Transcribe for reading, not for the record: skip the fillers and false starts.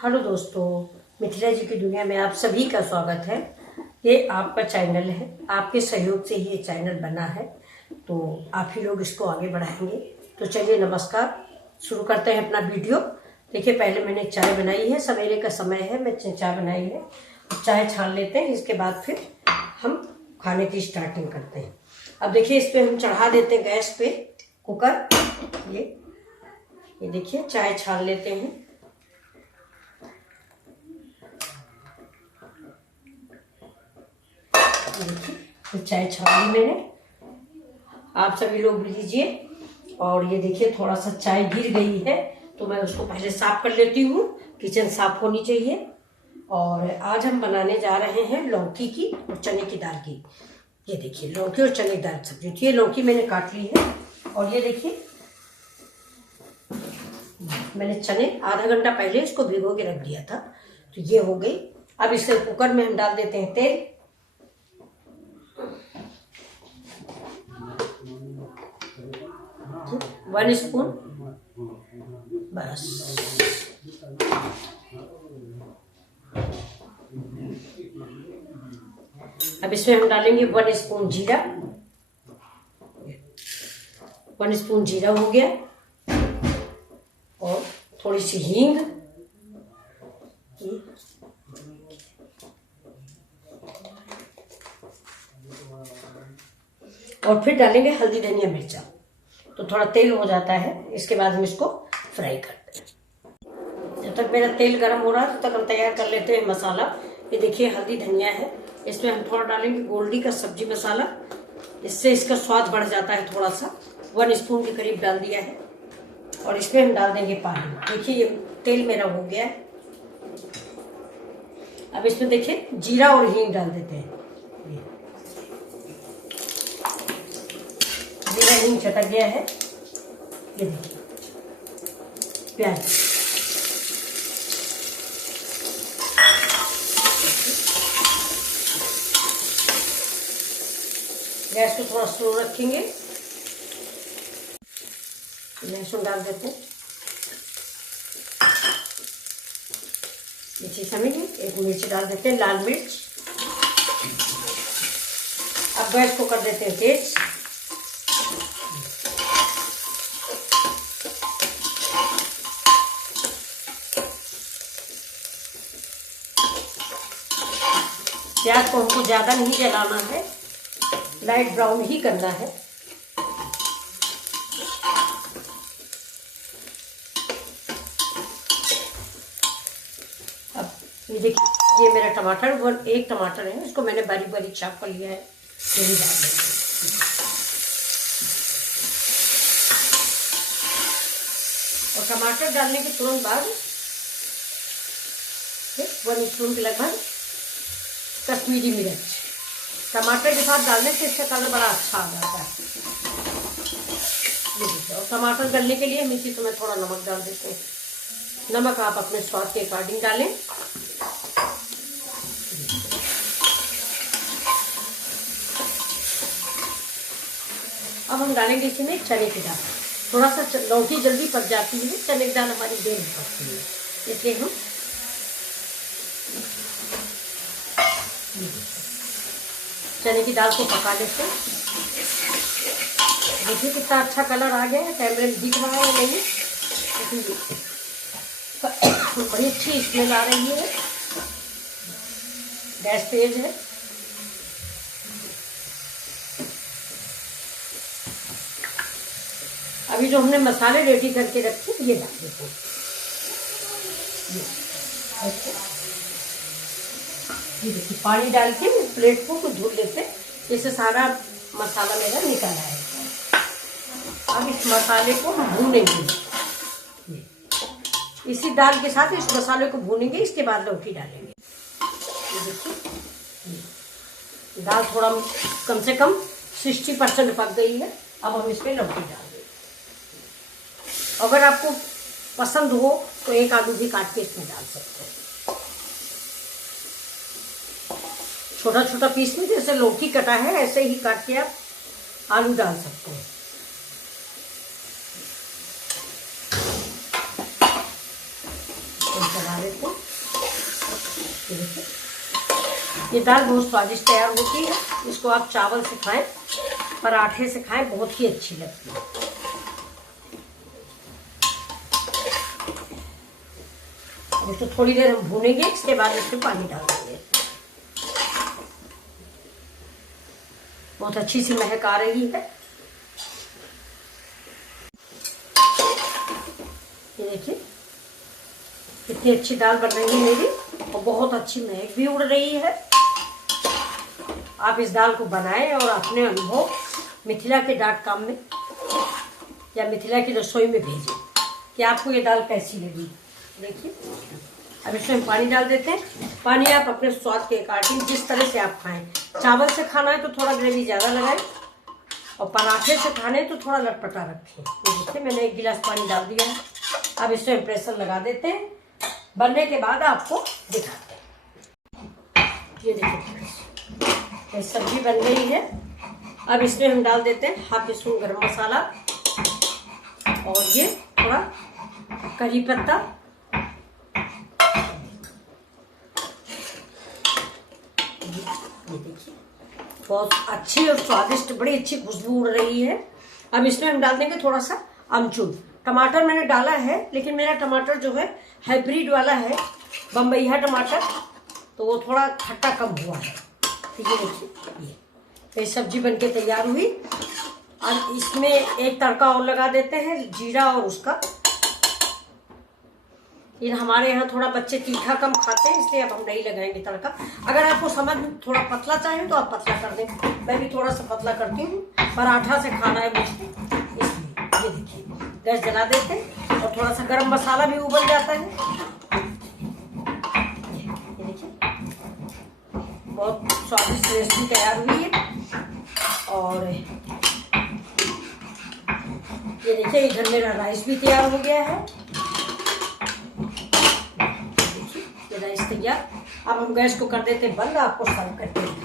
Hello दोस्तों, मिथिला जी की दुनिया में आप सभी का स्वागत है। ये आपका चैनल है, आपके सहयोग से ही ये चैनल बना है, तो आप ही लोग इसको आगे बढ़ाएंगे। तो चलिए नमस्कार, शुरू करते हैं अपना वीडियो। देखिए, पहले मैंने चाय बनाई है, सवेरे का समय है, मैं चाय बनाई है। चाय छान लेते हैं, इसके बाद फिर हम खाने की स्टार्टिंग करते हैं। अब देखिए, इस पर हम चढ़ा देते हैं गैस पे कुकर। ये देखिए, चाय छान लेते हैं। देखिए, तो चाय छान ली मैंने, आप सभी लोग भी लीजिए। और ये देखिए, थोड़ा सा चाय गिर गई है तो मैं उसको पहले साफ कर लेती हूँ। किचन साफ होनी चाहिए। और आज हम बनाने जा रहे हैं लौकी की और चने की दाल की। ये देखिए, लौकी और चने की दाल सब्जी। ये लौकी मैंने काट ली है। और ये देखिए, मैंने चने आधा घंटा पहले इसको भिगो के रख दिया था, तो ये हो गई। अब इसे कुकर में हम डाल देते हैं तेल। 1 स्पून बस। अब इसमें हम डालेंगे 1 स्पून जीरा। 1 स्पून जीरा हो गया। और थोड़ी सी हींग। और फिर डालेंगे हल्दी धनिया मिर्चा। तो थोड़ा तेल हो जाता है, इसके बाद हम इसको फ्राई करते हैं। जब तक मेरा तेल गर्म हो रहा है तब तक हम तैयार कर लेते हैं मसाला। ये देखिए, हल्दी धनिया है, इसमें हम थोड़ा डालेंगे गोल्डी का सब्जी मसाला, इससे इसका स्वाद बढ़ जाता है थोड़ा सा। 1 स्पून के करीब डाल दिया है। और इसमें हम डाल देंगे पानी। देखिए, ये तेल मेरा हो गया है। अब इसमें देखिए, जीरा और हींग डाल देते हैं। जीरा हींग चटक गया है। ये देखिए, प्याज। गैस को थोड़ा स्लो रखेंगे। लहसुन डाल देते हैं। मिर्ची समझिए, 1 मिर्च डाल देते हैं, लाल मिर्च। अब गैस को कर देते हैं तेज। प्याज को हमको ज्यादा नहीं जलाना है, लाइट ब्राउन ही करना है। अब ये देखिए, ये मेरा टमाटर, 1 टमाटर है, इसको मैंने बारीक बारीक चॉप कर लिया है। ये भी डाल देंगे। और टमाटर डालने के तुरंत बाद 1 स्पून के लगभग कश्मीरी मिर्च टमाटर के साथ डालने से इसका कलर बड़ा अच्छा आ जाता है। और टमाटर गलने के लिए हम इसी समय थोड़ा नमक डाल देते हैं। नमक आप अपने स्वाद के अकॉर्डिंग डालें। अब हम डालेंगे इसमें चने की दाल। थोड़ा सा लौकी जल्दी पक जाती है, चने की दाल हमारी देर में पकती है, इसलिए हम चने की दाल को पका लेते हैं। देखिए, कितना अच्छा कलर आ गया है, कैमरे में दिख रहा है नहीं, बड़ी अच्छी स्मेल आ रही है। गैस तेज है। अभी जो हमने मसाले रेडी करके रखे ये डाल देते हैं। ये देखिए, पानी डाल के प्लेट को धुल लेते, इससे सारा मसाला मेरा निकल आएगा। अब इस मसाले को हम भूनेंगे। इसी दाल के साथ इस मसाले को भूनेंगे, इसके बाद लौकी डालेंगे। ये देखिए, दाल थोड़ा कम से कम 60% पक गई है। अब हम इसमें लौकी डाल देंगे। अगर आपको पसंद हो तो 1 आलू भी काट के इसमें डाल सकते हैं, छोटा छोटा पीस में। जैसे लौकी कटा है ऐसे ही काट के आप आलू डाल सकते हैं। इसको चला लेते हैं। ये देखिए, ये दाल बहुत स्वादिष्ट तैयार होती है। इसको आप चावल से खाएं, पराठे से खाएं, बहुत ही अच्छी लगती है। अब इसको थोड़ी देर हम भूनेंगे, इसके बाद इसमें पानी डाल देंगे। बहुत अच्छी सी महक आ रही है। ये देखिए कितनी अच्छी दाल बन रही है मेरी, और बहुत अच्छी महक भी उड़ रही है। आप इस दाल को बनाएं और अपने अनुभव मिथिला.com में या मिथिला की रसोई में भेजें कि आपको ये दाल कैसी लगी। देखिए, अब इसमें हम पानी डाल देते हैं। पानी आप अपने स्वाद के अकॉर्डिंग जिस तरह से आप खाएं। चावल से खाना है तो थोड़ा ग्रेवी ज़्यादा लगाएं, और पराठे से खाने तो थोड़ा लटपटा रखें। तो देखिए मैंने 1 गिलास पानी डाल दिया है। अब इसमें प्रेशर लगा देते हैं। बनने के बाद आपको दिखाते हैं। ये देखिए ये सब्जी बन गई है। अब इसमें हम डाल देते हैं हाफ टी स्पून गरम मसाला, और ये थोड़ा करी पत्ता, ये देखिए बहुत अच्छी और स्वादिष्ट, बड़ी अच्छी खुशबू उड़ रही है। अब इसमें हम डाल देंगे थोड़ा सा अमचूर। टमाटर मैंने डाला है, लेकिन मेरा टमाटर जो है हाइब्रिड वाला है, बम्बईया टमाटर, तो वो थोड़ा खट्टा कम हुआ है। ठीक है, देखिए ये सब्जी बनके तैयार हुई। और इसमें एक तड़का और लगा देते हैं, जीरा और उसका। ये हमारे यहाँ थोड़ा बच्चे तीखा कम खाते हैं, इसलिए अब हम नहीं लगाएंगे तड़का। अगर आपको समझ में थोड़ा पतला चाहिए तो आप पतला कर दें। मैं भी थोड़ा सा पतला करती हूँ, पराठा से खाना है मुझे, इसलिए। ये देखिए गैस जला देते हैं, और थोड़ा सा गरम मसाला भी उबल जाता है। ये देखिए बहुत स्वादिष्ट रेसिपी तैयार हुई है। और ये देखिए इधर मेरा राइस भी तैयार हो गया है। राइस तैयार। अब हम गैस को कर देते हैं बंद, आपको सर्व करते हैं।